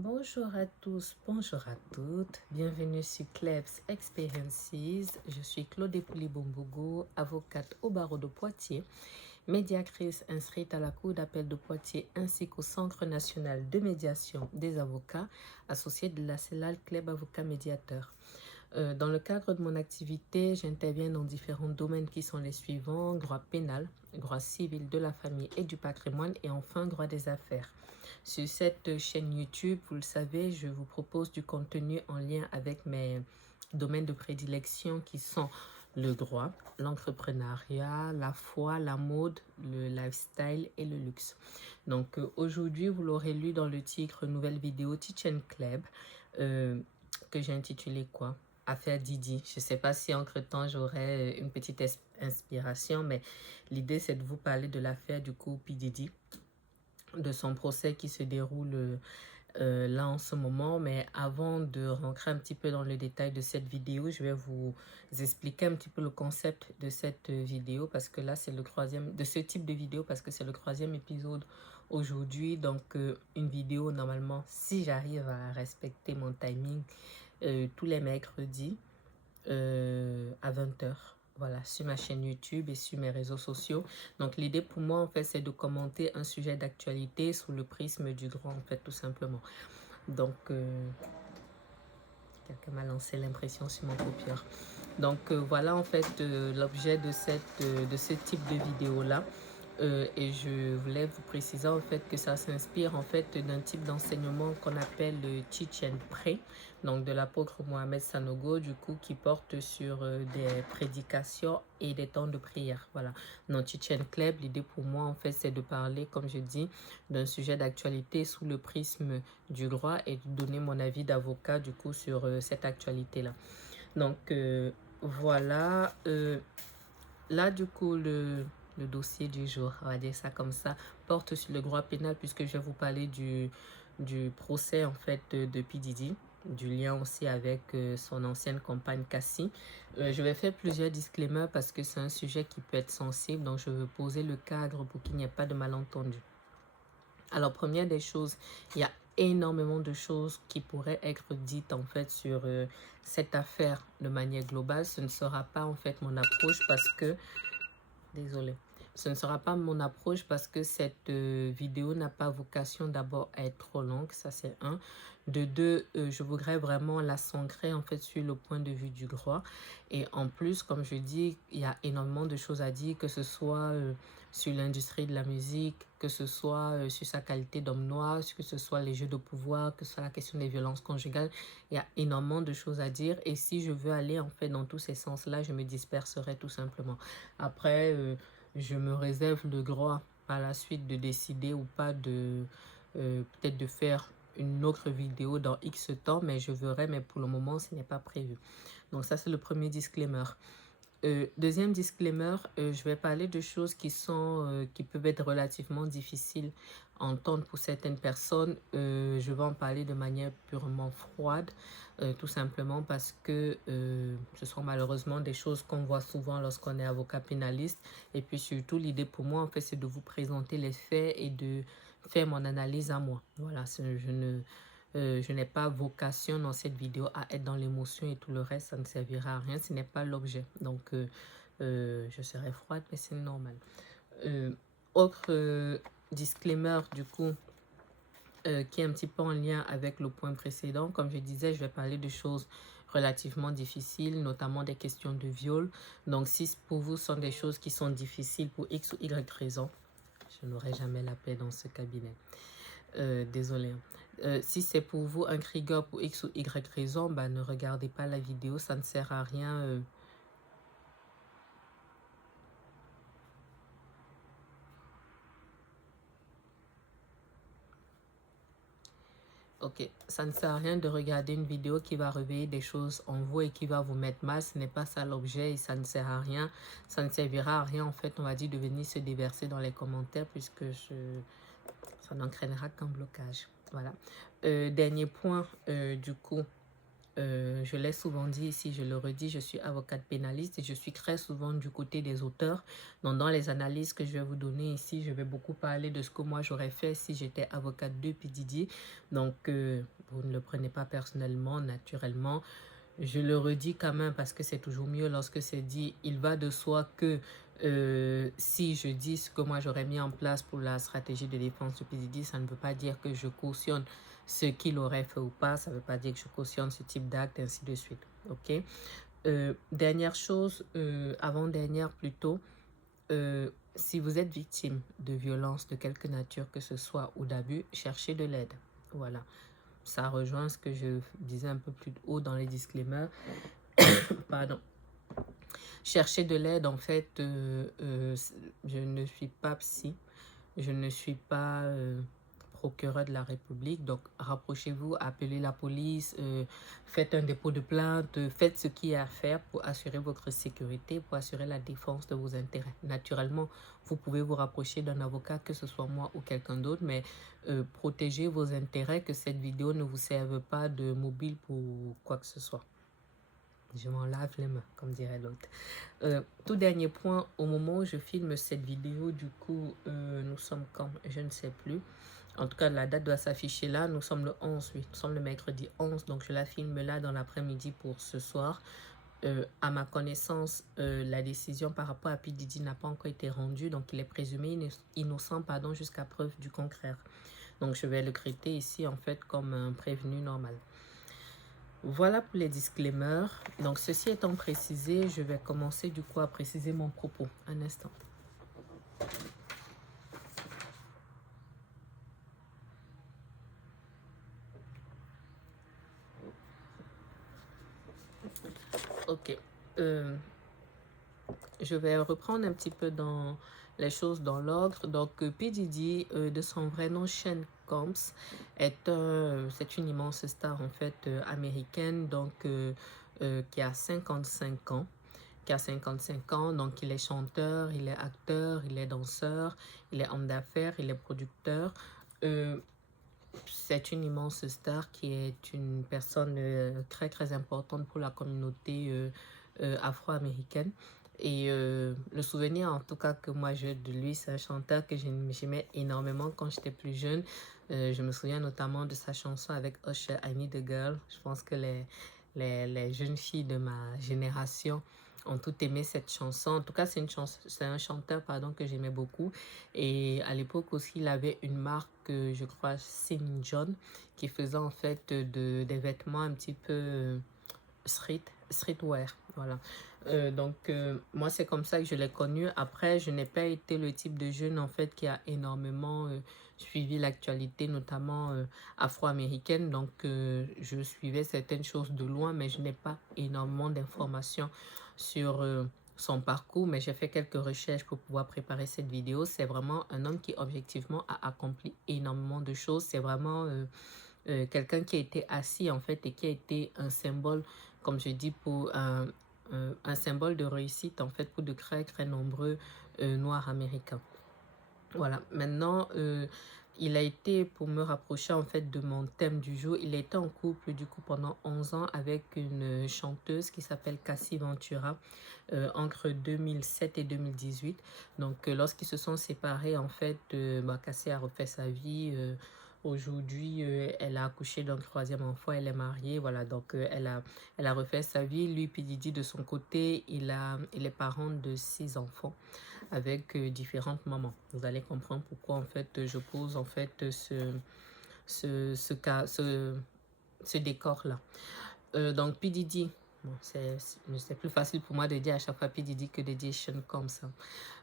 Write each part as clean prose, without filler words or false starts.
Bonjour à tous, bonjour à toutes, bienvenue sur Klebs Experiences. Je suis Claude Poulibombogo, avocate au barreau de Poitiers, médiatrice inscrite à la Cour d'appel de Poitiers ainsi qu'au Centre national de médiation des avocats, associé de la CELAL Club Avocat Médiateur. Dans le cadre de mon activité, j'interviens dans différents domaines qui sont les suivants: droit pénal, droit civil de la famille et du patrimoine et enfin droit des affaires. Sur cette chaîne YouTube, vous le savez, je vous propose du contenu en lien avec mes domaines de prédilection qui sont le droit, l'entrepreneuriat, la foi, la mode, le lifestyle et le luxe. Donc aujourd'hui, vous l'aurez lu dans le titre nouvelle vidéo Teach Club que j'ai intitulé quoi? Affaire Didi. Je ne sais pas si entre-temps j'aurai une petite inspiration, mais l'idée c'est de vous parler de l'affaire du couple Didi, de son procès qui se déroule là en ce moment. Mais avant de rentrer un petit peu dans le détail de cette vidéo, je vais vous expliquer un petit peu le concept de cette vidéo, parce que là c'est le troisième de ce type de vidéo, parce que c'est le troisième épisode aujourd'hui. Donc une vidéo normalement, si j'arrive à respecter mon timing, tous les mercredis à 20h. Voilà, sur ma chaîne YouTube et sur mes réseaux sociaux. Donc l'idée pour moi en fait c'est de commenter un sujet d'actualité sous le prisme du droit en fait, tout simplement. Donc quelqu'un m'a lancé l'impression sur mon copieur. Donc voilà en fait l'objet de ce type de vidéo là. Et je voulais vous préciser en fait que ça s'inspire en fait d'un type d'enseignement qu'on appelle le Teach and Pray, donc de l'apôtre Mohamed Sanogo, du coup, qui porte sur des prédications et des temps de prière. Voilà. Dans Teach and Club, l'idée pour moi en fait c'est de parler, comme je dis, d'un sujet d'actualité sous le prisme du droit et de donner mon avis d'avocat du coup sur cette actualité là. Donc voilà. Là du coup le dossier du jour, on va dire ça comme ça, porte sur le droit pénal, puisque je vais vous parler du procès en fait de P. Diddy, du lien aussi avec son ancienne compagne Cassie. Je vais faire plusieurs disclaimers parce que c'est un sujet qui peut être sensible, donc je veux poser le cadre pour qu'il n'y ait pas de malentendu. Alors, première des choses, il y a énormément de choses qui pourraient être dites en fait sur cette affaire de manière globale. Ce ne sera pas en fait mon approche parce que, désolé, ce ne sera pas mon approche parce que cette vidéo n'a pas vocation d'abord à être trop longue, ça c'est un. De deux, je voudrais vraiment la s'ancrer en fait sur le point de vue du droit. Et en plus, comme je dis, il y a énormément de choses à dire, que ce soit sur l'industrie de la musique, que ce soit sur sa qualité d'homme noir, que ce soit les jeux de pouvoir, que ce soit la question des violences conjugales. Il y a énormément de choses à dire. Et si je veux aller en fait dans tous ces sens-là, je me disperserai tout simplement. Après, je me réserve le droit par la suite de décider ou pas de peut-être de faire une autre vidéo dans X temps, mais je verrai, mais pour le moment, ce n'est pas prévu. Donc ça, c'est le premier disclaimer. Deuxième disclaimer, je vais parler de choses qui peuvent être relativement difficiles à entendre pour certaines personnes. Je vais en parler de manière purement froide, tout simplement parce que ce sont malheureusement des choses qu'on voit souvent lorsqu'on est avocat pénaliste. Et puis surtout, l'idée pour moi, en fait, c'est de vous présenter les faits et de faire mon analyse à moi. Voilà, je n'ai pas vocation dans cette vidéo à être dans l'émotion et tout le reste, ça ne servira à rien, ce n'est pas l'objet. Donc, je serai froide, mais c'est normal. Autre disclaimer, du coup, qui est un petit peu en lien avec le point précédent. Comme je disais, je vais parler de choses relativement difficiles, notamment des questions de viol. Donc, si pour vous sont des choses qui sont difficiles pour X ou Y raison, je n'aurai jamais la paix dans ce cabinet. Désolé. Si c'est pour vous un trigger pour X ou Y raison, bah, ne regardez pas la vidéo, ça ne sert à rien. Ok, ça ne sert à rien de regarder une vidéo qui va réveiller des choses en vous et qui va vous mettre mal. Ce n'est pas ça l'objet et ça ne sert à rien. Ça ne servira à rien, en fait, on va dire, de venir se déverser dans les commentaires puisque ça n'entraînera qu'un blocage. Voilà. Dernier point, du coup, Je l'ai souvent dit ici, je le redis, je suis avocate pénaliste et je suis très souvent du côté des auteurs. Donc, dans les analyses que je vais vous donner ici, je vais beaucoup parler de ce que moi j'aurais fait si j'étais avocate de P. Diddy. Donc, vous ne le prenez pas personnellement, naturellement. Je le redis quand même parce que c'est toujours mieux lorsque c'est dit. Il va de soi que si je dis ce que moi j'aurais mis en place pour la stratégie de défense de P. Diddy, ça ne veut pas dire que je cautionne ce qu'il aurait fait ou pas. Ça ne veut pas dire que je cautionne ce type d'acte, ainsi de suite. Ok. Dernière chose, avant-dernière plutôt, si vous êtes victime de violence de quelque nature que ce soit ou d'abus, cherchez de l'aide. Voilà. Ça rejoint ce que je disais un peu plus haut dans les disclaimers. Pardon. Chercher de l'aide, en fait, je ne suis pas psy, je ne suis pas procureur de la République, donc rapprochez-vous, appelez la police, faites un dépôt de plainte, faites ce qu'il y a à faire pour assurer votre sécurité, pour assurer la défense de vos intérêts. Naturellement, vous pouvez vous rapprocher d'un avocat, que ce soit moi ou quelqu'un d'autre, mais protégez vos intérêts, que cette vidéo ne vous serve pas de mobile pour quoi que ce soit. Je m'en lave les mains, comme dirait l'autre. Tout dernier point, au moment où je filme cette vidéo, du coup, nous sommes quand? Je ne sais plus. En tout cas, la date doit s'afficher là. Nous sommes le 11, oui. Nous sommes le mercredi 11, donc je la filme là dans l'après-midi pour ce soir. À ma connaissance, la décision par rapport à P. Diddy n'a pas encore été rendue, donc il est présumé innocent, pardon, jusqu'à preuve du contraire. Donc je vais le traiter ici en fait comme un prévenu normal. Voilà pour les disclaimers. Donc, ceci étant précisé, je vais commencer du coup à préciser mon propos. Un instant. Ok. Je vais reprendre un petit peu dans les choses dans l'ordre. Donc, P. Diddy, de son vrai nom, Sean Combs, c'est une immense star en fait américaine, donc qui a 55 ans. Donc il est chanteur, il est acteur, il est danseur, il est homme d'affaires, il est producteur. C'est une immense star qui est une personne très très importante pour la communauté afro-américaine. Et le souvenir en tout cas que moi j'ai de lui, c'est un chanteur que j'aimais énormément quand j'étais plus jeune. Je me souviens notamment de sa chanson avec Usher, I Need a Girl. Je pense que les jeunes filles de ma génération ont toutes aimé cette chanson. En tout cas, c'est un chanteur pardon, que j'aimais beaucoup. Et à l'époque aussi, il avait une marque, je crois, St. John, qui faisait en fait des vêtements un petit peu streetwear. Voilà. Moi, c'est comme ça que je l'ai connu. Après, je n'ai pas été le type de jeune en fait qui a énormément suivi l'actualité, notamment afro-américaine. Donc, je suivais certaines choses de loin, mais je n'ai pas énormément d'informations sur son parcours. Mais j'ai fait quelques recherches pour pouvoir préparer cette vidéo. C'est vraiment un homme qui, objectivement, a accompli énormément de choses. C'est vraiment quelqu'un qui a été assis, en fait, et qui a été un symbole, comme je dis, pour un symbole de réussite, en fait, pour de très, très nombreux Noirs américains. Voilà, maintenant, il a été, pour me rapprocher en fait de mon thème du jour, il a été en couple du coup pendant 11 ans avec une chanteuse qui s'appelle Cassie Ventura entre 2007 et 2018. Donc, lorsqu'ils se sont séparés, en fait, Cassie a refait sa vie. Aujourd'hui, elle a accouché d'un troisième enfant, elle est mariée, voilà, donc elle a refait sa vie. Lui, P. Diddy, de son côté, il est parent de 6 enfants avec différentes mamans. Vous allez comprendre pourquoi en fait je pose en fait ce décor-là. Donc P. Diddy, bon, c'est plus facile pour moi de dire à chaque fois P. Diddy que de dire Sean comme ça.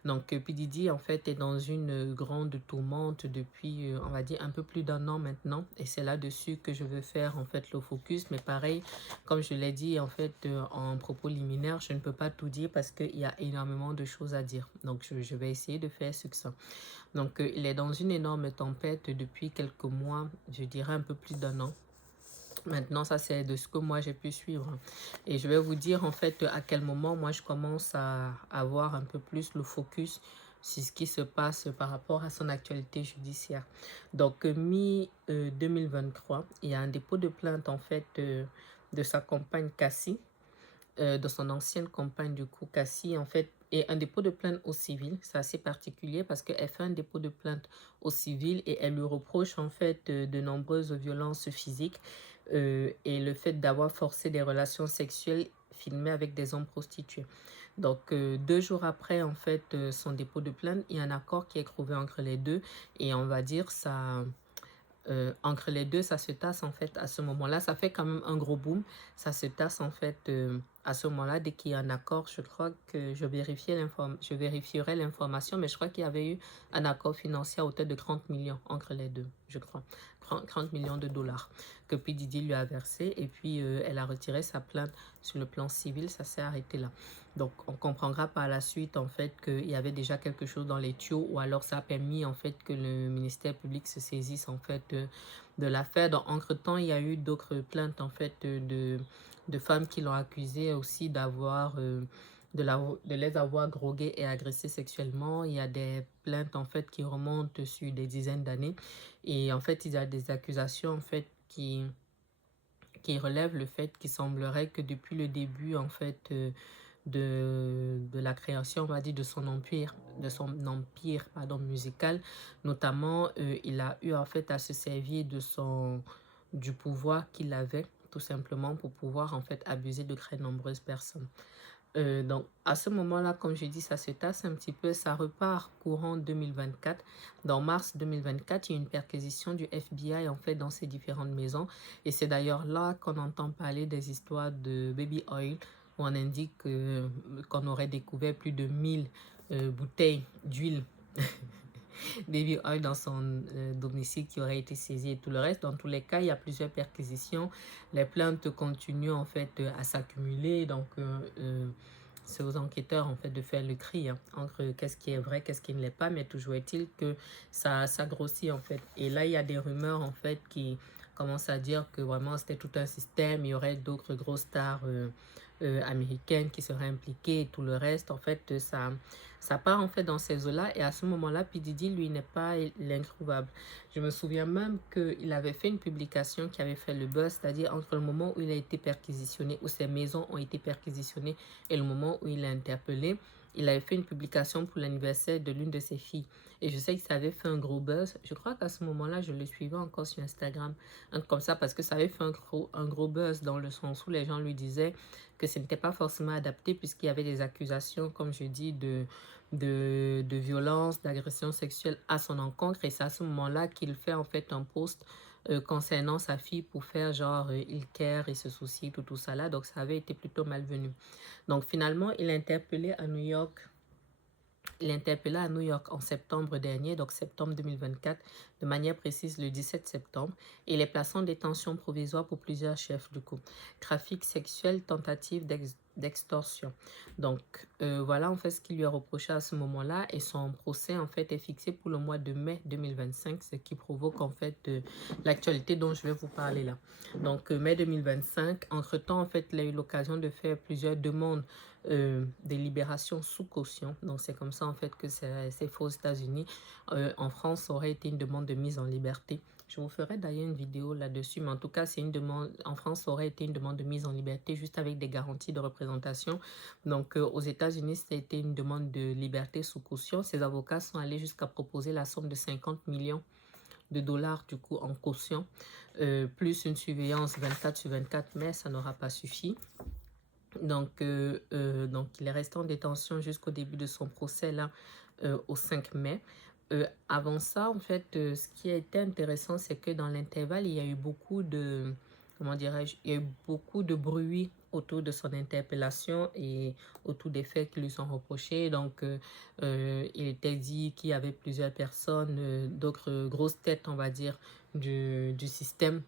Donc P. Diddy en fait est dans une grande tourmente depuis on va dire un peu plus d'un an maintenant, et c'est là-dessus que je veux faire en fait le focus. Mais pareil, comme je l'ai dit en fait en propos liminaire, je ne peux pas tout dire parce qu'il y a énormément de choses à dire. Donc je vais essayer de faire succinct. Donc il est dans une énorme tempête depuis quelques mois, je dirais un peu plus d'un an. Maintenant, ça c'est de ce que moi j'ai pu suivre. Et je vais vous dire en fait à quel moment moi je commence à avoir un peu plus le focus sur ce qui se passe par rapport à son actualité judiciaire. Donc, mi-2023, il y a un dépôt de plainte en fait de sa compagne Cassie, de son ancienne compagne du coup Cassie en fait, et un dépôt de plainte au civil. C'est assez particulier parce qu'elle fait un dépôt de plainte au civil et elle lui reproche en fait de nombreuses violences physiques et le fait d'avoir forcé des relations sexuelles filmées avec des hommes prostitués. Donc 2 jours après en fait son dépôt de plainte, il y a un accord qui est trouvé entre les deux et on va dire ça entre les deux, ça se tasse en fait à ce moment-là. Ça fait quand même un gros boom. Ça se tasse en fait à ce moment-là. Dès qu'il y a un accord, je crois que je vérifierai l'information, mais je crois qu'il y avait eu un accord financier à hauteur de 30 millions entre les deux, je crois. 30 millions de dollars que P. Diddy lui a versé. Et puis, elle a retiré sa plainte sur le plan civil. Ça s'est arrêté là. Donc, on comprendra par la suite, en fait, qu'il y avait déjà quelque chose dans les tuyaux ou alors ça a permis, en fait, que le ministère public se saisisse, en fait, de l'affaire. Donc, entre-temps, il y a eu d'autres plaintes, en fait, de femmes qui l'ont accusé aussi d'avoir... de les avoir drogués et agressés sexuellement. Il y a des plaintes, en fait, qui remontent sur des dizaines d'années. Et, en fait, il y a des accusations, en fait, qui relèvent le fait qu'il semblerait que depuis le début, en fait... de la création, on va dire, de son empire pardon, musical. Notamment, il a eu en fait à se servir du pouvoir qu'il avait, tout simplement, pour pouvoir en fait abuser de très nombreuses personnes. Donc, à ce moment-là, comme je dis, ça se tasse un petit peu, ça repart courant 2024. Dans mars 2024, il y a une perquisition du FBI en fait dans ces différentes maisons. Et c'est d'ailleurs là qu'on entend parler des histoires de baby oil, où on indique qu'on aurait découvert plus de 1000 bouteilles d'huile baby oil dans son domicile qui aurait été saisi et tout le reste. Dans tous les cas, il y a plusieurs perquisitions. Les plaintes continuent en fait à s'accumuler. Donc, c'est aux enquêteurs en fait de faire le tri entre qu'est-ce qui est vrai, qu'est-ce qui ne l'est pas. Mais toujours est-il que ça grossit en fait. Et là, il y a des rumeurs en fait qui commencent à dire que vraiment c'était tout un système. Il y aurait d'autres grosses stars américaines qui seraient impliquées et tout le reste. En fait, ça part en fait dans ces eaux-là et à ce moment-là, P. Diddy, lui, n'est pas l'introuvable. Je me souviens même qu'il avait fait une publication qui avait fait le buzz, c'est-à-dire entre le moment où il a été perquisitionné, où ses maisons ont été perquisitionnées et le moment où il est interpellé. Il avait fait une publication pour l'anniversaire de l'une de ses filles. Et je sais que ça avait fait un gros buzz. Je crois qu'à ce moment-là, je le suivais encore sur Instagram. Comme ça, parce que ça avait fait un gros buzz dans le sens où les gens lui disaient que ce n'était pas forcément adapté puisqu'il y avait des accusations, comme je dis, de violence, d'agression sexuelle à son encontre. Et c'est à ce moment-là qu'il fait en fait un post concernant sa fille pour faire genre il care et se soucie, tout ça là. Donc ça avait été plutôt malvenu. Donc finalement, il est interpellé à New York. Il est interpellé à New York en septembre dernier, donc septembre 2024, de manière précise le 17 septembre. Et il est placé en détention provisoire pour plusieurs chefs du coup. Trafic sexuel, tentative d'extorsion. Donc voilà en fait ce qui lui est reproché à ce moment-là et son procès en fait est fixé pour le mois de mai 2025, ce qui provoque en fait l'actualité dont je vais vous parler là. Donc mai 2025, entre-temps en fait il a eu l'occasion de faire plusieurs demandes des libérations sous caution. Donc c'est comme ça en fait que c'est fait aux États-Unis. En France, ça aurait été une demande de mise en liberté. Je vous ferai d'ailleurs une vidéo là-dessus, mais en tout cas, c'est une demande. En France, ça aurait été une demande de mise en liberté juste avec des garanties de représentation. Donc aux États-Unis, ça a été une demande de liberté sous caution. Ces avocats sont allés jusqu'à proposer la somme de 50 millions de dollars du coup en caution, plus une surveillance 24/24, mais ça n'aura pas suffi. Donc il est resté en détention jusqu'au début de son procès là, au 5 mai. Avant ça, en fait, ce qui a été intéressant, c'est que dans l'intervalle, il y a eu beaucoup de, comment dirais-je, il y a eu beaucoup de bruit autour de son interpellation et autour des faits qui lui sont reprochés. Donc, il était dit qu'il y avait plusieurs personnes, d'autres grosses têtes, on va dire, du système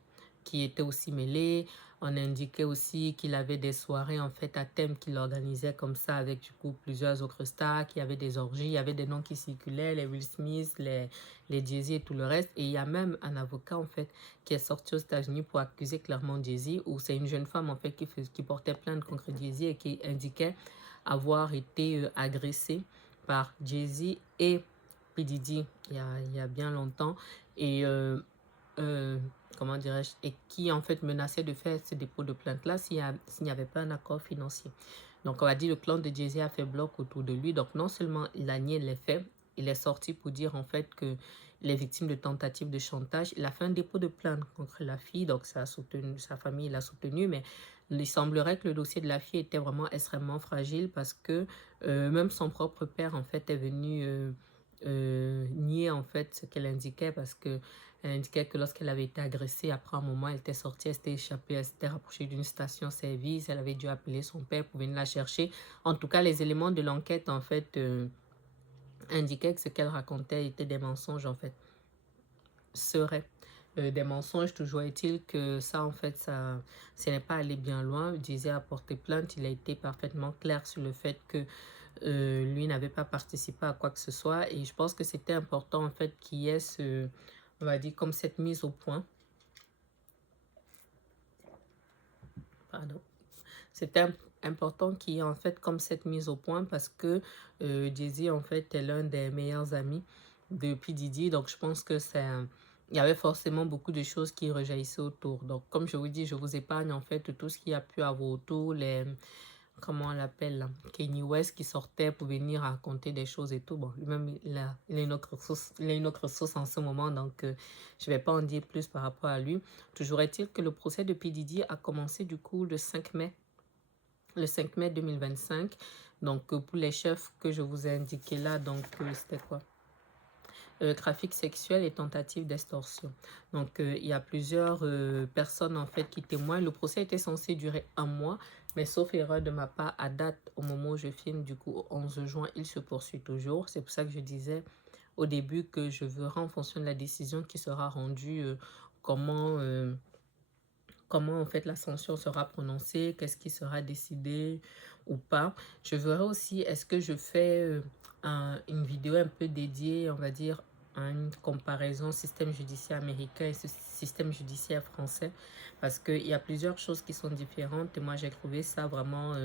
qui étaient aussi mêlées. On indiquait aussi qu'il avait des soirées en fait à thème qu'il organisait comme ça avec du coup plusieurs autres stars, qu'il y avait des orgies, il y avait des noms qui circulaient, les Will Smith, les Jay-Z et tout le reste. Et il y a même un avocat en fait qui est sorti aux États-Unis pour accuser clairement Jay-Z, où c'est une jeune femme en fait qui portait plainte contre Jay-Z et qui indiquait avoir été agressée par Jay-Z et P. Diddy il y a bien longtemps. Et comment dirais-je, et qui en fait menaçait de faire ce dépôt de plainte-là s'il n'y avait pas un accord financier. Donc on va dire le clan de Jay-Z a fait bloc autour de lui. Donc non seulement il a nié les faits, il est sorti pour dire en fait que les victimes de tentatives de chantage, il a fait un dépôt de plainte contre la fille, donc ça a soutenu, sa famille l'a soutenu, mais il semblerait que le dossier de la fille était vraiment extrêmement fragile parce que même son propre père en fait est venu nier en fait ce qu'elle indiquait parce que elle indiquait que lorsqu'elle avait été agressée, après un moment, elle était sortie, elle s'était échappée, elle s'était rapprochée d'une station-service, elle avait dû appeler son père pour venir la chercher. En tout cas, les éléments de l'enquête, en fait, indiquaient que ce qu'elle racontait était des mensonges, en fait. Serait des mensonges, toujours est-il que ça, en fait, ça n'est pas allé bien loin. Disait à porter plainte, il a été parfaitement clair sur le fait que lui n'avait pas participé à quoi que ce soit. Et je pense que c'était important, en fait, qu'il y ait ce, on va dire, comme cette mise au point. Pardon. C'était important qu'il y ait en fait comme cette mise au point parce que Jay-Z en fait est l'un des meilleurs amis de P. Diddy. Donc je pense que c'est il y avait forcément beaucoup de choses qui rejaillissaient autour. Donc comme je vous dis, je vous épargne en fait tout ce qu'il y a pu avoir autour, les comment on l'appelle, Kanye West qui sortait pour venir raconter des choses et tout. Bon, lui-même, il a une autre sauce, il a une autre sauce en ce moment, donc je ne vais pas en dire plus par rapport à lui. Toujours est-il que le procès de P. Diddy a commencé du coup le 5 mai. Le 5 mai 2025. Donc, pour les chefs que je vous ai indiqués là, donc c'était quoi? Trafic sexuel et tentative d'extorsion. Donc, il y a plusieurs personnes en fait qui témoignent. Le procès était censé durer un mois, mais sauf erreur de ma part, à date, au moment où je filme, du coup, au 11 juin, il se poursuit toujours. C'est pour ça que je disais au début que je verrai en fonction de la décision qui sera rendue, comment en fait la sanction sera prononcée, qu'est-ce qui sera décidé ou pas. Je verrai aussi, est-ce que je fais une vidéo un peu dédiée, on va dire, à une comparaison système judiciaire américain et ce système judiciaire français, parce qu'il y a plusieurs choses qui sont différentes et moi j'ai trouvé ça vraiment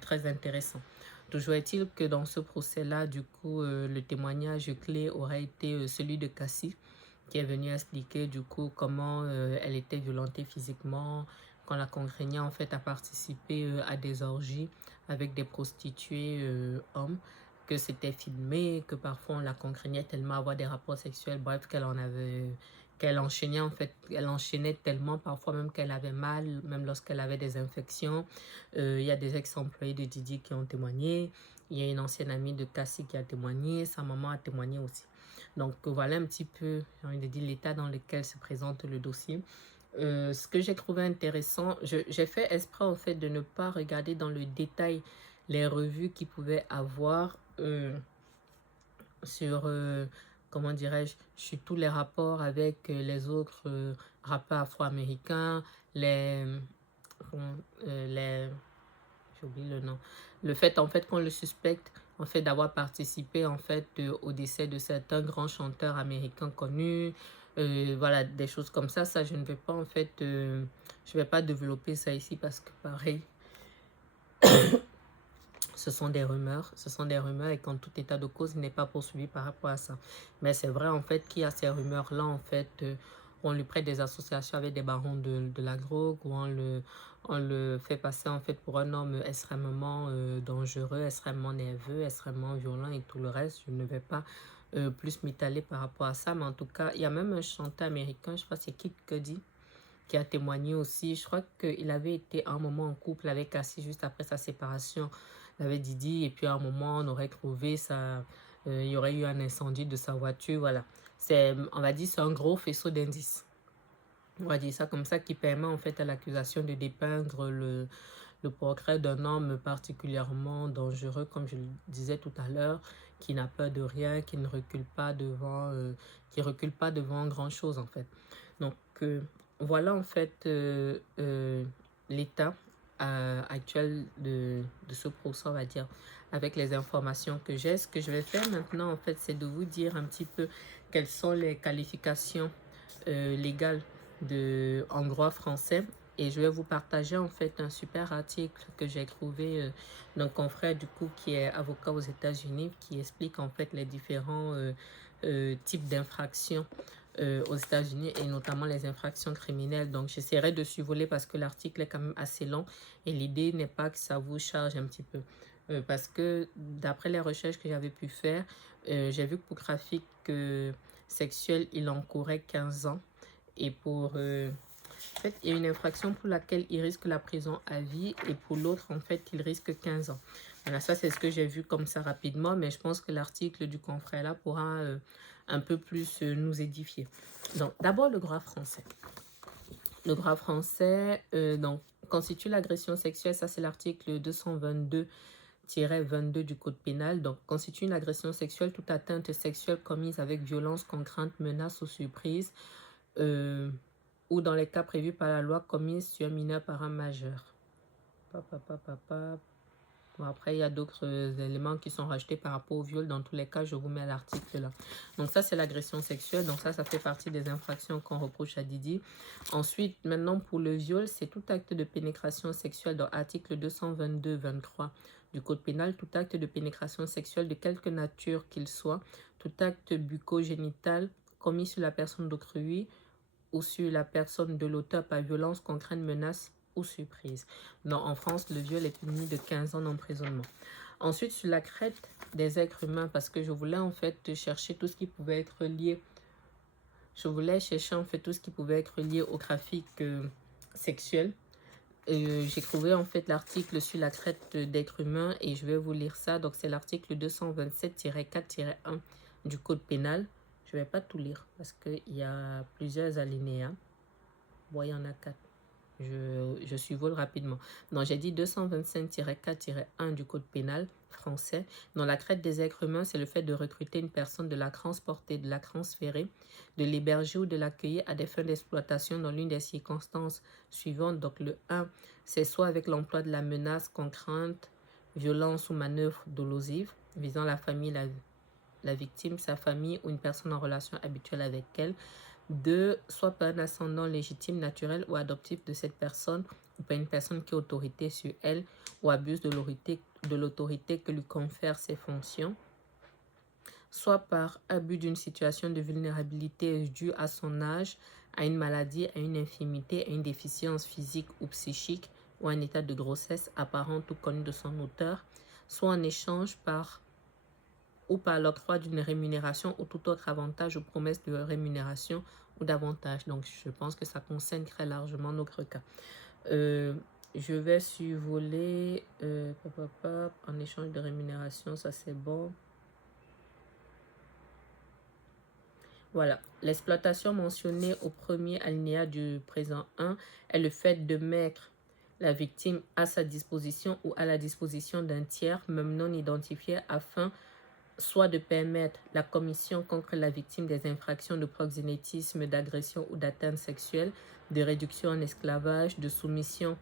très intéressant. Toujours est-il que dans ce procès-là, du coup, le témoignage clé aurait été celui de Cassie, qui est venue expliquer du coup comment elle était violentée physiquement, qu'on la contraignait en fait à participer à des orgies avec des prostituées hommes, que c'était filmé, que parfois on la contraignait tellement à avoir des rapports sexuels, bref, qu'elle enchaînait en fait, elle enchaînait tellement parfois même qu'elle avait mal, même lorsqu'elle avait des infections. Il y a des ex-employés de Didi qui ont témoigné, il y a une ancienne amie de Cassie qui a témoigné, sa maman a témoigné aussi. Donc voilà un petit peu, j'ai envie de dire, l'état dans lequel se présente le dossier. Ce que j'ai trouvé intéressant, j'ai fait exprès en fait de ne pas regarder dans le détail les revues qu'il pouvait avoir sur, comment dirais-je, sur tous les rapports avec les autres rappeurs afro-américains, les j'ai oublié le nom. Le fait en fait qu'on le suspecte en fait d'avoir participé en fait au décès de certains grands chanteurs américains connus, voilà des choses comme ça je ne vais pas en fait, je vais pas développer ça ici parce que pareil, ce sont des rumeurs et qu'en tout état de cause, il n'est pas poursuivi par rapport à ça. Mais c'est vrai en fait qu'il y a ces rumeurs-là en fait, on lui prête des associations avec des barons de la drogue ou on le fait passer en fait pour un homme extrêmement dangereux, extrêmement nerveux, extrêmement violent et tout le reste. Je ne vais pas plus m'étaler par rapport à ça, mais en tout cas, il y a même un chanteur américain, je crois que c'est Kid Cudi, qui a témoigné aussi. Je crois qu'il avait été à un moment en couple avec Cassie juste après sa séparation avec Didi. Et puis à un moment, on aurait trouvé ça, il y aurait eu un incendie de sa voiture. Voilà. On va dire, c'est un gros faisceau d'indices. On va dire ça comme ça qui permet en fait à l'accusation de dépeindre le portrait d'un homme particulièrement dangereux, comme je le disais tout à l'heure, qui n'a peur de rien, qui ne recule pas devant, grand chose en fait. Donc voilà en fait l'état actuel de ce procès, on va dire, avec les informations que j'ai. Ce que je vais faire maintenant en fait, c'est de vous dire un petit peu quelles sont les qualifications légales en droit français. Et je vais vous partager en fait un super article que j'ai trouvé d'un confrère du coup qui est avocat aux États-Unis, qui explique en fait les différents types d'infractions aux États-Unis et notamment les infractions criminelles. Donc, j'essaierai de survoler parce que l'article est quand même assez long et l'idée n'est pas que ça vous charge un petit peu. Parce que d'après les recherches que j'avais pu faire, j'ai vu que pour trafic sexuel, il encourait 15 ans. Et pour... en fait, il y a une infraction pour laquelle il risque la prison à vie et pour l'autre, en fait, il risque 15 ans. Voilà, ça, c'est ce que j'ai vu comme ça rapidement, mais je pense que l'article du confrère là pourra un peu plus nous édifier. Donc, d'abord, le droit français. Le droit français donc, constitue l'agression sexuelle, ça c'est l'article 222-22 du Code pénal. Donc, constitue une agression sexuelle toute atteinte sexuelle commise avec violence, contrainte, menace ou surprise, ou dans les cas prévus par la loi commise sur un mineur par un majeur. Bon, après, il y a d'autres éléments qui sont rajoutés par rapport au viol. Dans tous les cas, je vous mets l'article là. Donc ça, c'est l'agression sexuelle. Donc ça fait partie des infractions qu'on reproche à Didi. Ensuite, maintenant, pour le viol, c'est tout acte de pénétration sexuelle dans l'article 222-23 du Code pénal. Tout acte de pénétration sexuelle de quelque nature qu'il soit. Tout acte bucco-génital commis sur la personne d'autrui ou sur la personne de l'auteur par violence, contrainte, menace ou surprise. Non, en France, le viol est puni de 15 ans d'emprisonnement. Ensuite, sur la traite des êtres humains, parce que je voulais en fait chercher tout ce qui pouvait être lié. Je voulais chercher en fait tout ce qui pouvait être lié au trafic sexuel. J'ai trouvé en fait l'article sur la traite d'êtres humains et je vais vous lire ça. Donc, c'est l'article 227-4-1 du Code pénal. Je ne vais pas tout lire parce qu'il y a plusieurs alinéas. Bon, il y en a 4. Je survole rapidement. Donc, j'ai dit 225-4-1 du Code pénal français. Dans la traite des êtres humains, c'est le fait de recruter une personne, de la transporter, de la transférer, de l'héberger ou de l'accueillir à des fins d'exploitation dans l'une des circonstances suivantes. Donc, le 1, c'est soit avec l'emploi de la menace, contrainte, violence ou manœuvre dolosive visant la famille, la victime, sa famille ou une personne en relation habituelle avec elle. 2, soit par un ascendant légitime, naturel ou adoptif de cette personne, ou par une personne qui a autorité sur elle ou abuse de l'autorité que lui confèrent ses fonctions. Soit par abus d'une situation de vulnérabilité due à son âge, à une maladie, à une infirmité, à une déficience physique ou psychique, ou à un état de grossesse apparente ou connu de son auteur, soit en échange par l'octroi d'une rémunération ou tout autre avantage ou promesse de rémunération ou d'avantage. Donc, je pense que ça concerne très largement notre cas. Je vais survoler en échange de rémunération, ça c'est bon. Voilà, l'exploitation mentionnée au premier alinéa du présent 1 est le fait de mettre la victime à sa disposition ou à la disposition d'un tiers, même non identifié, afin soit de permettre la commission contre la victime des infractions de proxénétisme, d'agression ou d'atteinte sexuelle, de réduction en esclavage, de soumission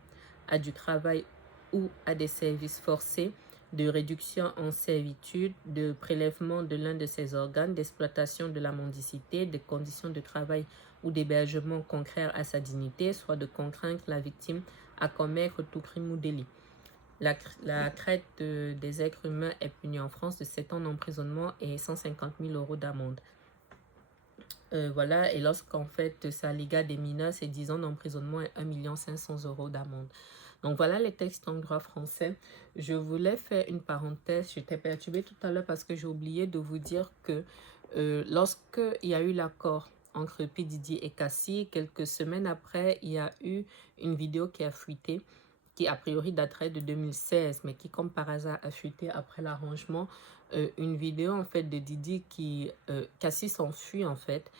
à du travail ou à des services forcés, de réduction en servitude, de prélèvement de l'un de ses organes, d'exploitation de la mendicité, de conditions de travail ou d'hébergement contraires à sa dignité, soit de contraindre la victime à commettre tout crime ou délit. La traite des êtres humains est punie en France de 7 ans d'emprisonnement et 150 000 € d'amende. Voilà, et lorsqu'en fait ça l'égard des mineurs, c'est 10 ans d'emprisonnement et 1 500 000 € d'amende. Donc voilà les textes en droit français. Je voulais faire une parenthèse, j'étais perturbée tout à l'heure parce que j'ai oublié de vous dire que lorsqu'il y a eu l'accord entre P. Diddy et Cassie, quelques semaines après, il y a eu une vidéo qui a fuité, qui a priori daterait de 2016, mais qui comme par hasard a fuité après l'arrangement. Une vidéo en fait de Didi qui Cassie s'enfuit en fait.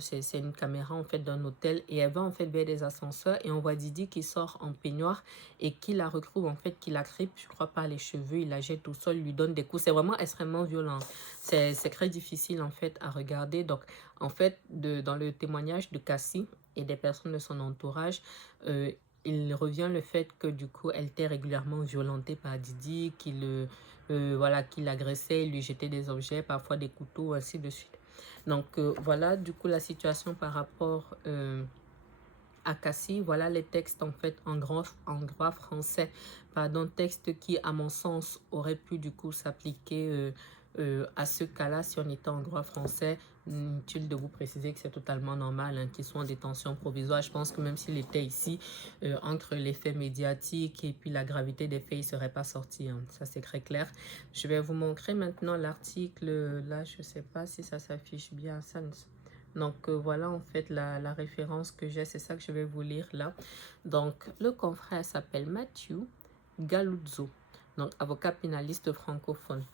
C'est une caméra en fait d'un hôtel et elle va en fait vers des ascenseurs et on voit Didi qui sort en peignoir et qui la retrouve en fait, qui la grippe, je crois, par les cheveux, il la jette au sol, lui donne des coups. C'est vraiment extrêmement violent. C'est très difficile en fait à regarder. Donc en fait, dans le témoignage de Cassie et des personnes de son entourage, il revient le fait que du coup elle était régulièrement violentée par Didi, qu'il voilà, qu'il l'agressait, il lui jetait des objets, parfois des couteaux, ainsi de suite. Donc voilà du coup la situation par rapport à Cassie. Voilà les textes en fait en droit français, pardon, textes qui à mon sens auraient pu du coup s'appliquer à ce cas-là, si on était en droit français, inutile de vous préciser que c'est totalement normal hein, qu'ils soient en détention provisoire. Je pense que même s'il était ici, entre l'effet médiatique et puis la gravité des faits, il ne serait pas sorti. Hein. Ça, c'est très clair. Je vais vous montrer maintenant l'article. Là, je ne sais pas si ça s'affiche bien. Ça ne... Donc, voilà en fait la référence que j'ai. C'est ça que je vais vous lire là. Donc, le confrère s'appelle Mathieu Galuzzo. Donc, avocat pénaliste francophone.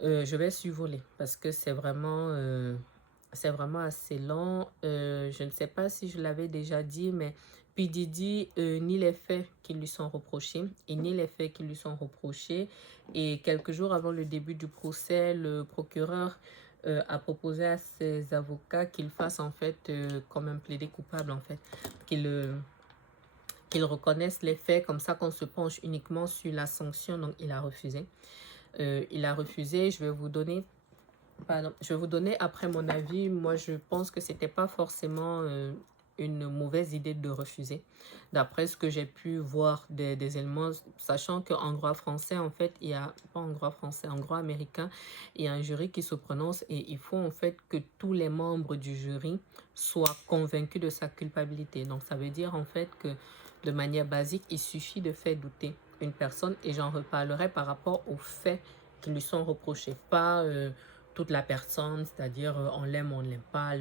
Je vais survoler parce que c'est vraiment assez long. Je ne sais pas si je l'avais déjà dit, mais P. Diddy, ni les faits qui lui sont reprochés et ni les faits qui lui sont reprochés. Et quelques jours avant le début du procès, le procureur a proposé à ses avocats qu'ils fassent en fait comme un plaidé coupable en fait, qu'ils reconnaissent les faits comme ça qu'on se penche uniquement sur la sanction. Donc il a refusé. Je vais vous donner, après mon avis. Moi, je pense que c'était pas forcément une mauvaise idée de refuser. D'après ce que j'ai pu voir des éléments, sachant qu'en droit français, en fait, il y a, pas en droit français, en droit américain, il y a un jury qui se prononce et il faut en fait que tous les membres du jury soient convaincus de sa culpabilité. Donc, ça veut dire en fait que de manière basique, il suffit de faire douter une personne et j'en reparlerai par rapport aux faits qui lui sont reprochés, pas toute la personne, c'est-à-dire on l'aime ou on ne l'aime pas,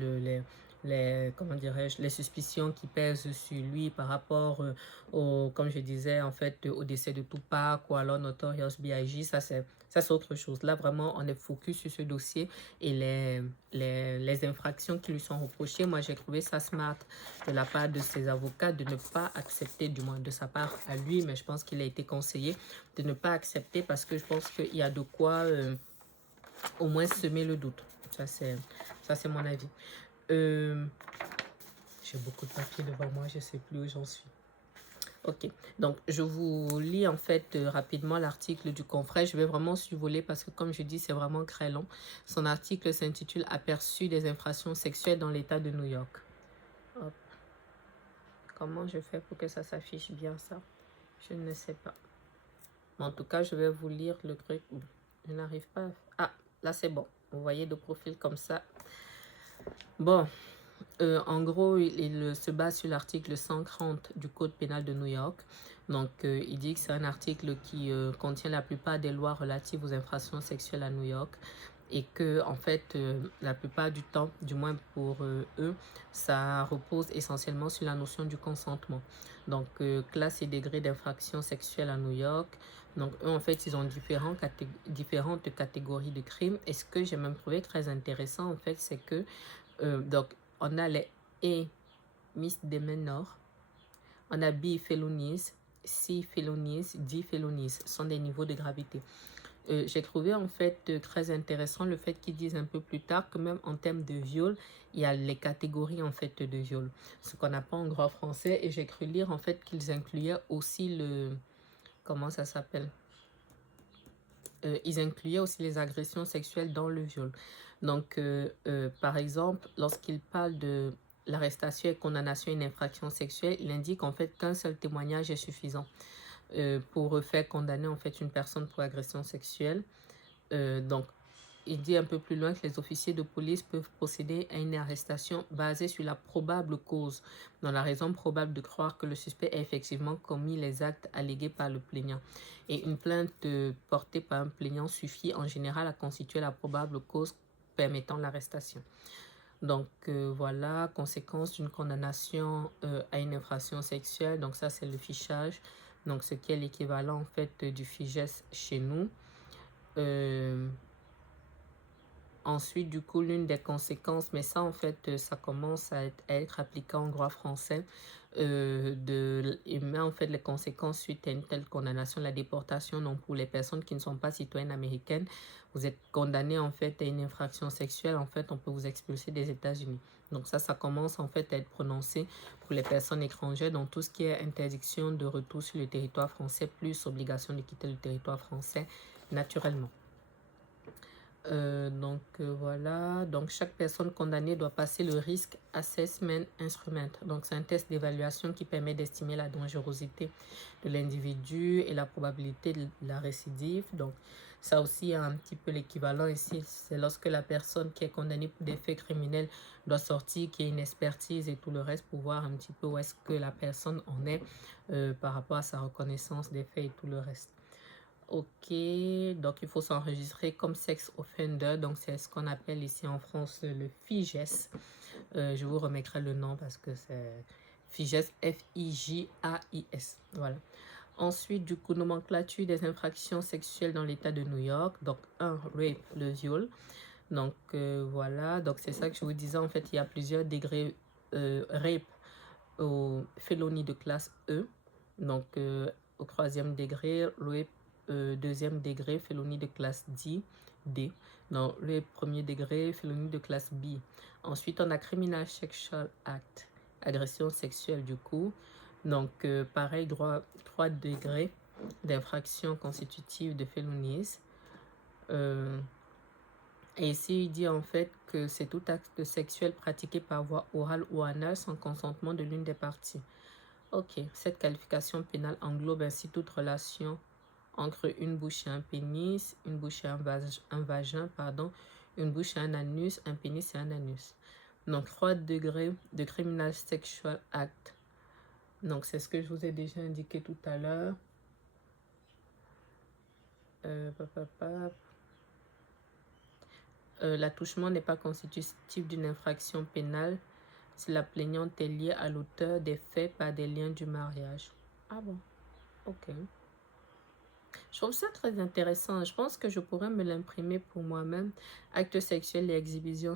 comment dirais-je, les suspicions qui pèsent sur lui par rapport comme je disais, en fait, au décès de Tupac ou alors Notorious B.I.G. Ça, c'est autre chose. Là, vraiment, on est focus sur ce dossier et les infractions qui lui sont reprochées. Moi, j'ai trouvé ça smart de la part de ses avocats de ne pas accepter, du moins de sa part à lui, mais je pense qu'il a été conseillé de ne pas accepter parce que je pense qu'il y a de quoi au moins semer le doute. Ça, c'est mon avis. J'ai beaucoup de papiers devant moi, je ne sais plus où j'en suis. Ok, donc je vous lis en fait rapidement l'article du confrère. Je vais vraiment survoler parce que comme je dis, c'est vraiment très long. Son article s'intitule « Aperçu des infractions sexuelles dans l'État de New York ». Hop. Comment je fais pour que ça s'affiche bien ça? Je ne sais pas. En tout cas, je vais vous lire le truc. Je n'arrive pas à... Ah, là c'est bon. Vous voyez de profil comme ça. Bon, en gros, il se base sur l'article 130 du Code pénal de New York. Donc, il dit que c'est un article qui contient la plupart des lois relatives aux infractions sexuelles à New York. Et que, en fait, la plupart du temps, du moins pour eux, ça repose essentiellement sur la notion du consentement. Donc, classe et degré d'infraction sexuelle à New York. Donc, eux, en fait, ils ont différentes catégories de crimes. Et ce que j'ai même trouvé très intéressant, en fait, c'est que, donc, on a les A misdemeanor, on a B felonies, C felonies, D felonies. Ce sont des niveaux de gravité. J'ai trouvé en fait très intéressant le fait qu'ils disent un peu plus tard que même en termes de viol, il y a les catégories en fait de viol. Ce qu'on n'a pas en droit français. Et j'ai cru lire en fait qu'ils incluaient aussi le... Comment ça s'appelle? Ils incluaient aussi les agressions sexuelles dans le viol. Donc, par exemple, lorsqu'ils parlent de l'arrestation et condamnation à une infraction sexuelle, il indique en fait qu'un seul témoignage est suffisant pour faire condamner en fait une personne pour agression sexuelle. Donc, il dit un peu plus loin que les officiers de police peuvent procéder à une arrestation basée sur la probable cause, dans la raison probable de croire que le suspect a effectivement commis les actes allégués par le plaignant. Et une plainte portée par un plaignant suffit en général à constituer la probable cause permettant l'arrestation. Donc voilà, conséquence d'une condamnation à une infraction sexuelle. Donc ça, c'est le fichage. Donc ce qui est l'équivalent en fait du FIGES chez nous. Ensuite, du coup, l'une des conséquences, mais ça, en fait, ça commence à être appliqué en droit français, mais en fait, les conséquences suite à une telle condamnation, la déportation, donc pour les personnes qui ne sont pas citoyennes américaines, vous êtes condamné, en fait, à une infraction sexuelle, en fait, on peut vous expulser des États-Unis. Donc ça commence, en fait, à être prononcé pour les personnes étrangères, dans tout ce qui est interdiction de retour sur le territoire français, plus obligation de quitter le territoire français, naturellement. Voilà, donc chaque personne condamnée doit passer le Risk Assessment Instrument. Donc c'est un test d'évaluation qui permet d'estimer la dangerosité de l'individu et la probabilité de la récidive. Donc ça aussi a un petit peu l'équivalent ici, c'est lorsque la personne qui est condamnée pour des faits criminels doit sortir, qu'il y ait une expertise et tout le reste pour voir un petit peu où est-ce que la personne en est par rapport à sa reconnaissance des faits et tout le reste. Ok, donc il faut s'enregistrer comme sex offender, donc c'est ce qu'on appelle ici en France le FIGES. Je vous remettrai le nom parce que c'est FIGES, F-I-J-A-I-S. Voilà. Ensuite, du coup, nomenclature des infractions sexuelles dans l'État de New York. Donc, un, rape, le viol. Donc, voilà. Donc, c'est ça que je vous disais. En fait, il y a plusieurs degrés rape aux félonie de classe E. Donc, au troisième degré, rape deuxième degré, félonie de classe D. Dans le premier degré, félonie de classe B. Ensuite, on a Criminal Sexual Act, agression sexuelle du coup. Donc, pareil, 3 degrés d'infraction constitutive de félonies. Et ici, il dit en fait que c'est tout acte sexuel pratiqué par voie orale ou anale sans consentement de l'une des parties. Ok, cette qualification pénale englobe ainsi toute relation entre une bouche et un pénis, une bouche et un vagin, pardon, une bouche et un anus, un pénis et un anus. Donc, 3 degrés de Criminal Sexual Act. Donc, c'est ce que je vous ai déjà indiqué tout à l'heure. L'attouchement n'est pas constitutif d'une infraction pénale si la plaignante est liée à l'auteur des faits par des liens du mariage. Ah bon, ok. Je trouve ça très intéressant. Je pense que je pourrais me l'imprimer pour moi-même. Actes sexuels et exhibitions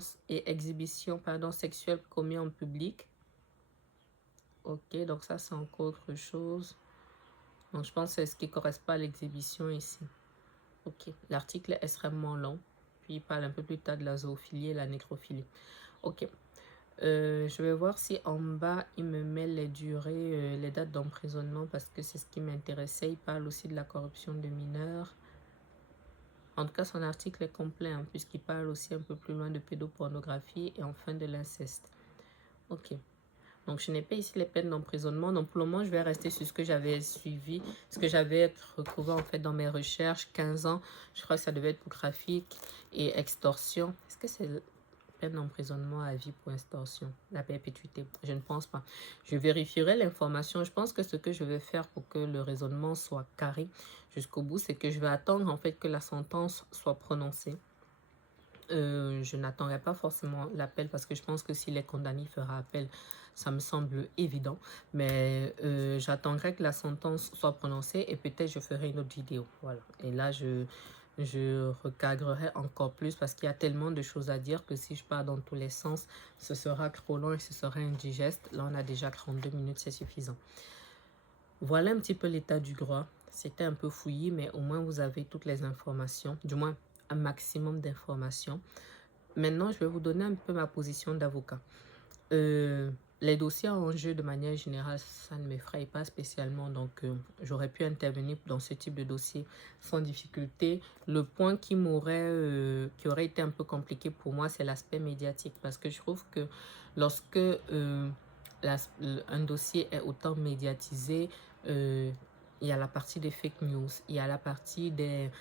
sexuelles commis en public. Ok, donc ça c'est encore autre chose. Donc je pense que c'est ce qui correspond à l'exhibition ici. Ok, l'article est extrêmement long. Puis il parle un peu plus tard de la zoophilie et la nécrophilie. Ok. Je vais voir si en bas, il me met les durées, les dates d'emprisonnement parce que c'est ce qui m'intéressait. Il parle aussi de la corruption de mineurs. En tout cas, son article est complet hein, puisqu'il parle aussi un peu plus loin de pédopornographie et enfin de l'inceste. Ok. Donc, je n'ai pas ici les peines d'emprisonnement. Donc, pour le moment, je vais rester sur ce que j'avais suivi, ce que j'avais retrouvé en fait dans mes recherches. 15 ans, je crois que ça devait être pour trafic et extorsion. Est-ce que c'est peine d'emprisonnement à vie pour extorsion, la perpétuité? Je ne pense pas. Je vérifierai l'information. Je pense que ce que je vais faire pour que le raisonnement soit carré jusqu'au bout, c'est que je vais attendre en fait que la sentence soit prononcée. Je n'attendrai pas forcément l'appel parce que je pense que s'il est condamné, il fera appel. Ça me semble évident. Mais j'attendrai que la sentence soit prononcée et peut-être je ferai une autre vidéo. Voilà. Et là, je recadrerai encore plus parce qu'il y a tellement de choses à dire que si je pars dans tous les sens, ce sera trop long et ce sera indigeste. Là, on a déjà 32 minutes, c'est suffisant. Voilà un petit peu l'état du droit. C'était un peu fouillis, mais au moins vous avez toutes les informations, du moins un maximum d'informations. Maintenant, je vais vous donner un peu ma position d'avocat. Les dossiers en jeu, de manière générale, ça ne m'effraie pas spécialement. Donc, j'aurais pu intervenir dans ce type de dossier sans difficulté. Le point qui aurait été un peu compliqué pour moi, c'est l'aspect médiatique. Parce que je trouve que lorsque un dossier est autant médiatisé, il y a la partie des fake news, il y a la partie des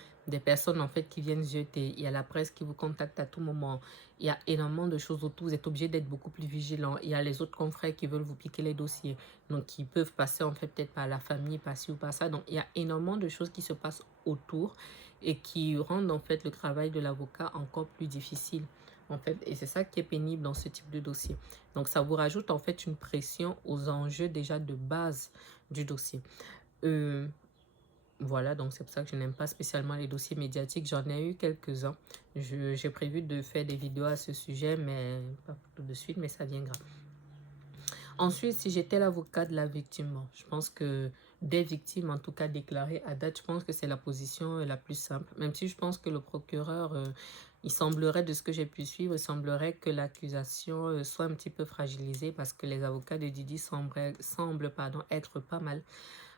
personnes en fait qui viennent jeter, il y a la presse qui vous contacte à tout moment, il y a énormément de choses autour, vous êtes obligé d'être beaucoup plus vigilant, il y a les autres confrères qui veulent vous piquer les dossiers, donc qui peuvent passer en fait peut-être par la famille, par ci ou par ça, donc il y a énormément de choses qui se passent autour et qui rendent en fait le travail de l'avocat encore plus difficile en fait, et c'est ça qui est pénible dans ce type de dossier. Donc ça vous rajoute en fait une pression aux enjeux déjà de base du dossier. Voilà, donc c'est pour ça que je n'aime pas spécialement les dossiers médiatiques. J'en ai eu quelques-uns. J'ai prévu de faire des vidéos à ce sujet, mais pas tout de suite, mais ça viendra. Ensuite, si j'étais l'avocat de la victime, bon, je pense que des victimes, en tout cas déclarées à date, je pense que c'est la position la plus simple. Même si je pense que le procureur, il semblerait, de ce que j'ai pu suivre, il semblerait que l'accusation soit un petit peu fragilisée parce que les avocats de Didi semblent être pas mal.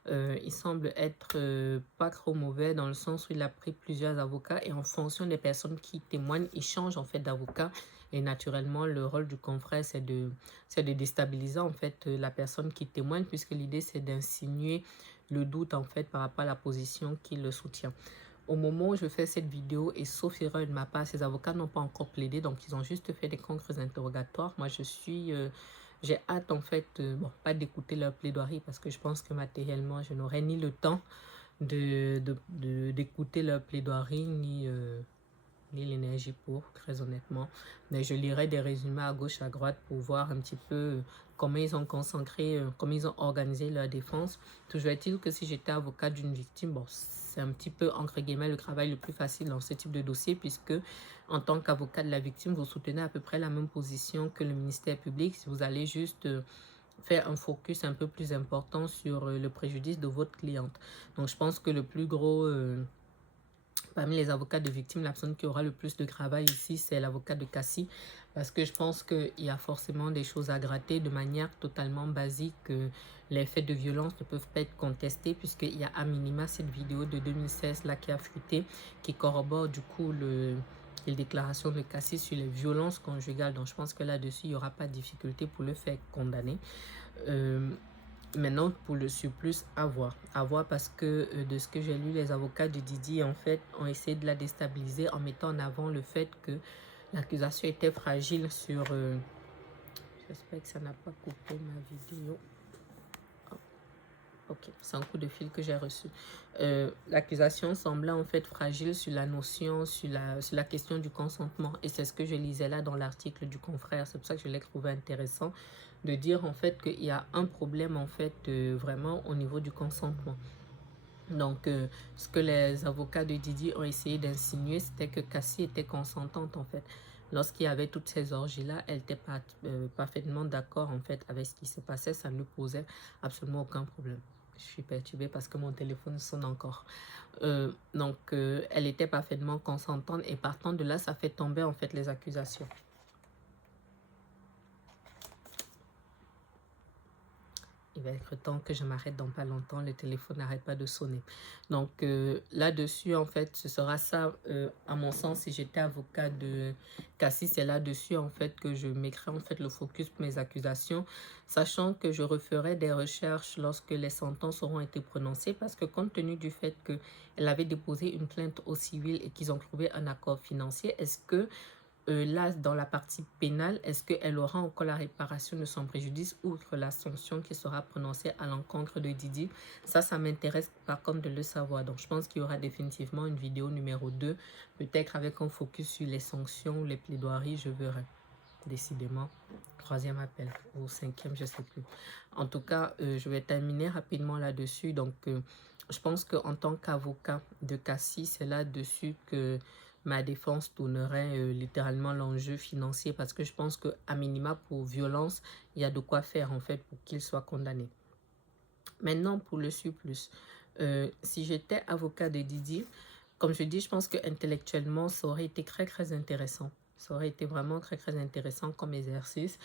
il semble être pas trop mauvais dans le sens où il a pris plusieurs avocats et en fonction des personnes qui témoignent, il change en fait d'avocat. Et naturellement, le rôle du confrère, c'est de déstabiliser en fait la personne qui témoigne, puisque l'idée c'est d'insinuer le doute en fait par rapport à la position qui le soutient. Au moment où je fais cette vidéo, et sauf erreur de ma part, ces avocats n'ont pas encore plaidé, donc ils ont juste fait des contre-interrogatoires. Moi, j'ai hâte en fait, bon, pas d'écouter leur plaidoirie parce que je pense que matériellement, je n'aurai ni le temps d'écouter leur plaidoirie, ni l'énergie pour, très honnêtement. Mais je lirai des résumés à gauche, à droite pour voir un petit peu comment ils ont concentré, comment ils ont organisé leur défense. Toujours est-il que si j'étais avocat d'une victime, bon, c'est un petit peu, entre guillemets, le travail le plus facile dans ce type de dossier, puisque en tant qu'avocat de la victime, vous soutenez à peu près la même position que le ministère public. Si vous allez juste faire un focus un peu plus important sur le préjudice de votre cliente. Donc, je pense que le plus gros... parmi les avocats de victimes, la personne qui aura le plus de travail ici, c'est l'avocat de Cassie. Parce que je pense qu'il y a forcément des choses à gratter de manière totalement basique. Les faits de violence ne peuvent pas être contestés puisqu'il y a à minima cette vidéo de 2016 là qui a fuité, qui corrobore du coup les déclarations de Cassie sur les violences conjugales. Donc je pense que là-dessus, il n'y aura pas de difficulté pour le faire condamner. Maintenant, pour le surplus, à voir parce que de ce que j'ai lu, les avocats de Didi, en fait, ont essayé de la déstabiliser en mettant en avant le fait que l'accusation était fragile sur... J'espère que ça n'a pas coupé ma vidéo. Ok, c'est un coup de fil que j'ai reçu. L'accusation semblait en fait fragile sur la notion, sur la question du consentement. Et c'est ce que je lisais là dans l'article du confrère. C'est pour ça que je l'ai trouvé intéressant de dire en fait qu'il y a un problème en fait vraiment au niveau du consentement. Donc, ce que les avocats de Didi ont essayé d'insinuer, c'était que Cassie était consentante en fait. Lorsqu'il y avait toutes ces orgies-là, elle était parfaitement d'accord en fait avec ce qui se passait. Ça ne lui posait absolument aucun problème. Je suis perturbée parce que mon téléphone sonne encore. Donc, elle était parfaitement consentante et partant de là, ça fait tomber en fait les accusations. Il va être temps que je m'arrête dans pas longtemps, le téléphone n'arrête pas de sonner. Donc là-dessus, en fait, ce sera ça, à mon sens, si j'étais avocat de Cassie, c'est là-dessus, en fait, que je mettrai en fait le focus pour mes accusations, sachant que je referai des recherches lorsque les sentences auront été prononcées, parce que compte tenu du fait qu'elle avait déposé une plainte au civil et qu'ils ont trouvé un accord financier, est-ce que là, dans la partie pénale, est-ce qu'elle aura encore la réparation de son préjudice outre la sanction qui sera prononcée à l'encontre de Didi? Ça m'intéresse par contre de le savoir. Donc, je pense qu'il y aura définitivement une vidéo numéro 2, peut-être avec un focus sur les sanctions ou les plaidoiries, je verrai. Décidément, troisième appel ou cinquième, je ne sais plus. En tout cas, je vais terminer rapidement là-dessus. Donc, je pense qu'en tant qu'avocat de Cassie, c'est là-dessus que ma défense tournerait littéralement l'enjeu financier parce que je pense qu'à minima pour violence, il y a de quoi faire en fait pour qu'il soit condamné. Maintenant, pour le surplus, si j'étais avocat de Didi, comme je dis, je pense qu'intellectuellement, ça aurait été très, très intéressant. Ça aurait été vraiment très, très intéressant comme exercice.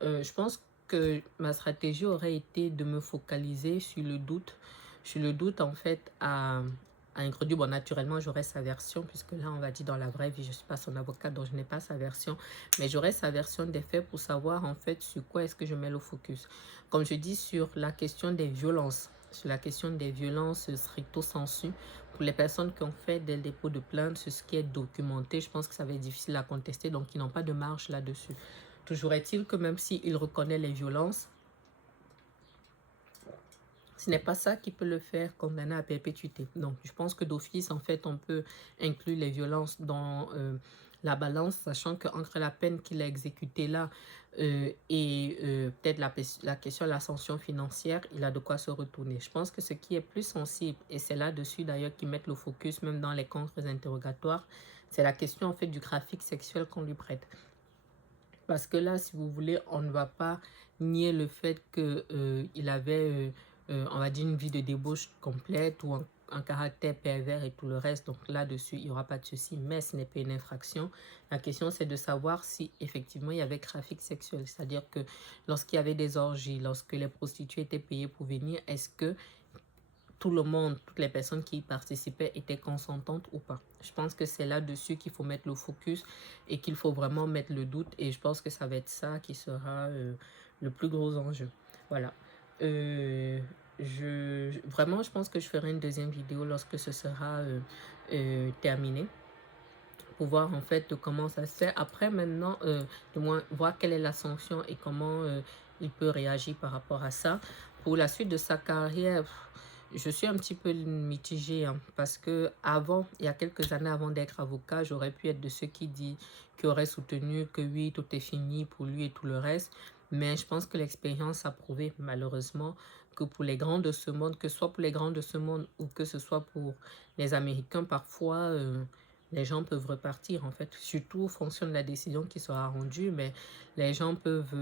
Je pense que ma stratégie aurait été de me focaliser sur le doute en fait à introduire. Bon, naturellement, j'aurais sa version, puisque là, on va dire dans la vraie vie, je ne suis pas son avocat, donc je n'ai pas sa version. Mais j'aurais sa version des faits pour savoir en fait sur quoi est-ce que je mets le focus. Comme je dis, sur la question des violences, sur la question des violences stricto sensu, pour les personnes qui ont fait des dépôts de plainte, sur ce qui est documenté, je pense que ça va être difficile à contester, donc ils n'ont pas de marge là-dessus. Toujours est-il que même s'il reconnaît les violences, ce n'est pas ça qui peut le faire condamner à perpétuité. Donc, je pense que d'office, en fait, on peut inclure les violences dans la balance, sachant qu'entre la peine qu'il a exécutée là et peut-être la question de la sanction financière, il a de quoi se retourner. Je pense que ce qui est plus sensible, et c'est là-dessus d'ailleurs qu'ils mettent le focus, même dans les contre-interrogatoires, c'est la question en fait du trafic sexuel qu'on lui prête. Parce que là, si vous voulez, on ne va pas nier le fait qu'il avait, on va dire, une vie de débauche complète ou un caractère pervers et tout le reste. Donc là-dessus, il n'y aura pas de souci, mais ce n'est pas une infraction. La question, c'est de savoir si effectivement il y avait trafic sexuel. C'est-à-dire que lorsqu'il y avait des orgies, lorsque les prostituées étaient payées pour venir, est-ce que tout le monde, toutes les personnes qui y participaient étaient consentantes ou pas. Je pense que c'est là-dessus qu'il faut mettre le focus et qu'il faut vraiment mettre le doute. Et je pense que ça va être ça qui sera le plus gros enjeu. Voilà. Vraiment, je pense que je ferai une deuxième vidéo lorsque ce sera terminé, pour voir en fait comment ça se fait. Après maintenant, du moins voir quelle est la sanction et comment il peut réagir par rapport à ça. Pour la suite de sa carrière, je suis un petit peu mitigée, hein, parce que avant, il y a quelques années avant d'être avocat, j'aurais pu être de ceux qui auraient soutenu que oui, tout est fini pour lui et tout le reste. Mais je pense que l'expérience a prouvé malheureusement que pour les grands de ce monde, que ce soit pour les grands de ce monde ou que ce soit pour les Américains, parfois les gens peuvent repartir en fait. Surtout en fonction de la décision qui sera rendue, mais les gens peuvent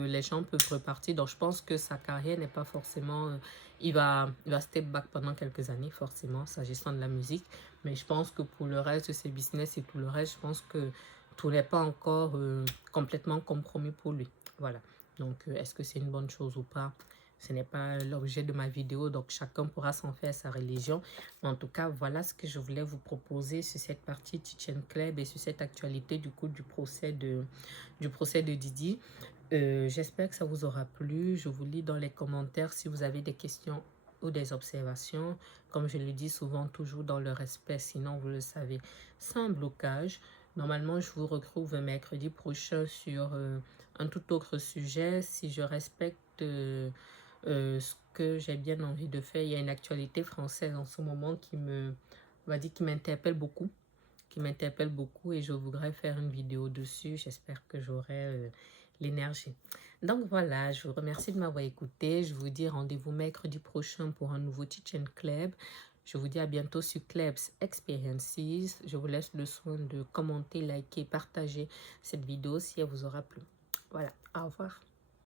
repartir. Donc je pense que sa carrière n'est pas forcément... il va step back pendant quelques années forcément, s'agissant de la musique. Mais je pense que pour le reste de ses business et tout le reste, je pense que tout n'est pas encore complètement compromis pour lui. Voilà. Donc est-ce que c'est une bonne chose ou pas? Ce n'est pas l'objet de ma vidéo, donc chacun pourra s'en faire sa religion. Mais en tout cas, voilà ce que je voulais vous proposer sur cette partie Teach&. Club et sur cette actualité du coup du procès de Didi. J'espère que ça vous aura plu. Je vous lis dans les commentaires si vous avez des questions ou des observations. Comme je le dis souvent, toujours dans le respect, sinon vous le savez, sans blocage. Normalement, je vous retrouve mercredi prochain sur un tout autre sujet. Si je respecte ce que j'ai bien envie de faire, il y a une actualité française en ce moment qui on va dire, qui m'interpelle beaucoup. Et je voudrais faire une vidéo dessus. J'espère que j'aurai l'énergie. Donc voilà, je vous remercie de m'avoir écouté. Je vous dis rendez-vous mercredi prochain pour un nouveau Teach&. Club. Je vous dis à bientôt sur Clubs Experiences. Je vous laisse le soin de commenter, liker, partager cette vidéo si elle vous aura plu. Voilà, au revoir.